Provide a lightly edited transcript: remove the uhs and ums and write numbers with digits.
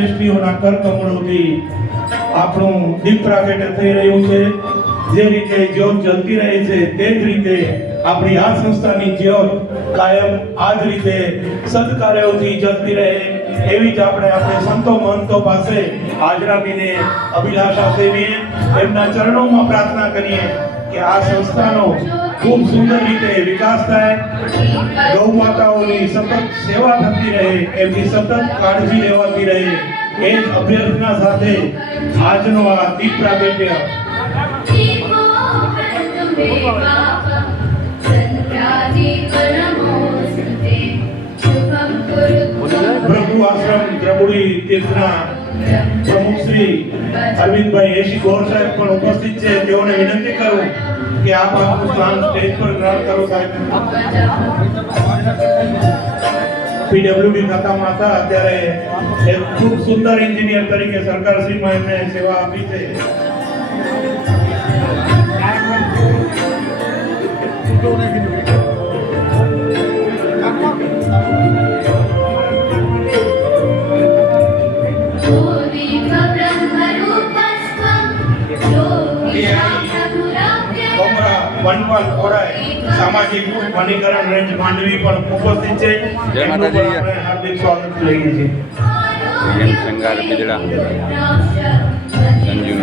શ્રેષ્ઠીઓના કરકમળોથી આપણું દીપ પ્રાગટ્ય થઈ રહ્યું છે। જે રીતે જ્યોત જલતી રહે છે તે જ રીતે આપણી આ સંસ્થાની જ્યોત કાયમ આ જ રીતે સદકાર્યોથી જલતી રહે એવી જ આપણે સંતો મહંતો પાસે હાજરામીને અભિલાષા સેવીએ, એમના ચરણોમાં પ્રાર્થના કરીએ કે આ સંસ્થાનો ખૂબ સુંદર રીતે વિકાસ થાય, ગૌ માતાઓની સતત સેવા થતી રહે, એમની સતત કાળજી લેવાતી રહે, એ જ અભ્યર્થના સાથે આજનો આ દીપ પ્રાગટ્ય પ્રભુ આશ્રમ દ્રબુડી તીર્થના પ્રમુખ શ્રી અરવિંદભાઈ એશી ગોર સાહેબ પણ ઉપસ્થિત છે। તેઓને વિનંતી કરું કે આપ આપનું સ્થાન સ્ટેજ પર ગ્રહણ કરો સાહેબ। પીડબ્લ્યુડી ખાતામાં હતા ત્યારે એક ખૂબ સુંદર એન્જિનિયર તરીકે સરકારશ્રીમાં એમને સેવા આપી છે। વનપાલ ખોડાય સામાજિક વનીકરણ રેન્જ માંડવી પણ ઉપસ્થિત છે। જય માતાજી। આપણે હાર્દિક સ્વાગત લઈએ છીએ। સંગાર બિદડા સંજુ